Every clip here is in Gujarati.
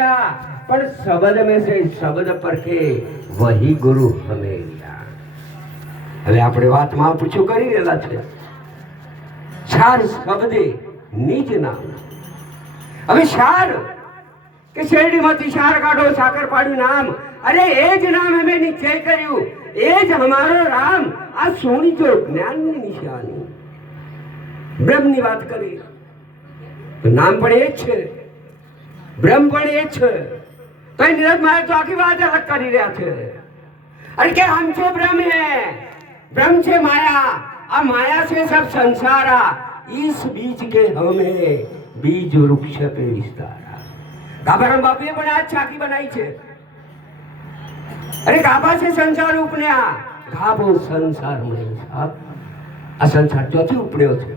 लिया, पर शब्द में से शब्द परखे वही गुरु हमें लिया। હવે આપણે વાતમાં પૂછ્યું કરી રહેલા છે ચાર શબ્દે નિજ નામ। હવે ચાર કે શેરડીમાંથી ચાર કાઢો સાકર પાડ્યું નામ, અરે એ જ નામ અમે નિશ્ચય કર્યું, એ જ અમારો રામ। આ સોની જો જ્ઞાનની નિશાની બ્રહ્મની વાત કરી તો નામ પણ એ જ છે, બ્રહ્મ પણ એ જ છે। તો એ નિરજ મારે તો આખી વાત અલગ કરી રહ્યા છે। अरे क्या हम से ब्रह्म है, ब्रह्म से माया, आ माया से सब संसारा, इस बीज के हमें बीज वृक्ष पे विस्तारा। गाभाराम बापू पण आज छाकी बनाई छे। अरे गाभा से संसार उपन्या, गाभो संसार में आ संसार ચોથી ઉપડ્યો છે।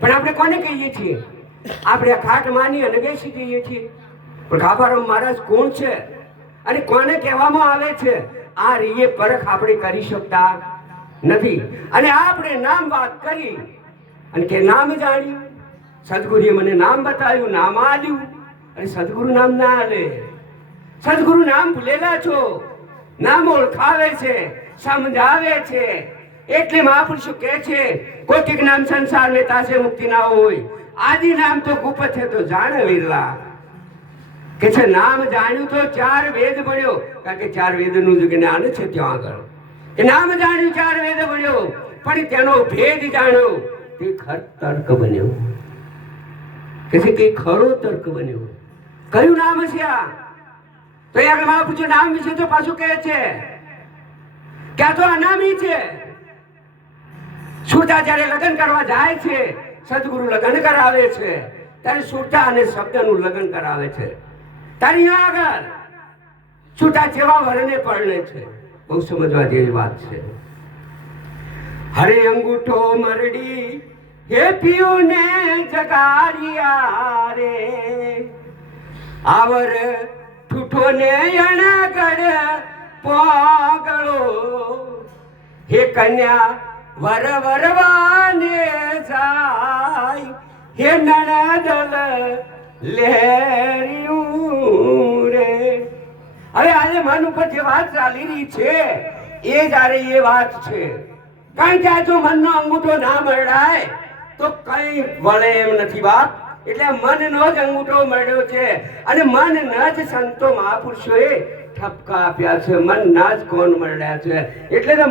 પણ આપણે કોને કહીએ છીએ? આપણે ખાટ માની અને બેસી જઈએ છીએ। પણ ગાભારામ મહારાજ કોણ છે અને કોને કહેવામાં આવે છે આ રીએ પરખ આપણે કરી શકતા નથી। અને આપણે નામ વાત કરી અને કે નામ જાણ્યું, સદગુરુએ મને નામ બતાવ્યું, નામ આલ્યું। અને સદગુરુ નામ ના આલે, સદગુરુ નામ ભૂલેલા છો, નામ ઓળખાવે છે, સમજાવે છે। એટલે મહાપુરુષો કહે છે કોટિક નામ સંસાર में तासे मुक्ति ना होय, आदि नाम तो गुप्त है तो जान विरला। કે છે નામ જાણ્યું તો ચાર વેદ ભણ્યો, કારણ કે ચાર વેદનું જે જ્ઞાન છે ત્યાં આગળ કે નામ જાણ્યું ચાર વેદ ભણ્યો, પણ તેનો ભેદ જાણ્યો તે તર્ક બન્યો। કે છે કે ખરો તર્ક બન્યો। કયું નામ છે આ? તો એ આગળ માં પૂછ્યું નામ વિશે તો પાછું કહે છે કે આ તો અનામી છે। સુરતા જ્યારે લગ્ન કરવા જાય છે, સદગુરુ લગ્ન કરાવે છે, ત્યારે સુરતા અને શબ્દનું લગ્ન કરાવે છે। તારી આગળ છૂટા જેવા વરને પરણે છે। બહુ સમજવા જેવી વાત છે। હરે અંગૂઠો મરડી હે પીયુને જગારિયા રે, આવર ઠૂઠો ને અણગડ પોગળો, હે કન્યા વર વરવાને જાય, હે નણદલ લહેરિયું રે। હવે આજે મન ઉપર જે વાત ચાલી રહી છે એ જ્યારે એ વાત છે, કારણ કે આ જો મનનો અંગૂઠો ના મળાય તો કઈ વળે એમ નથી બાપ। એટલે મનનો જ અંગૂઠો મળ્યો છે અને મનના જ સંતો મહાપુરુષોએ ઠપકા આપ્યા છે, મનના જ કોણ મળ્યા છે। એટલે તો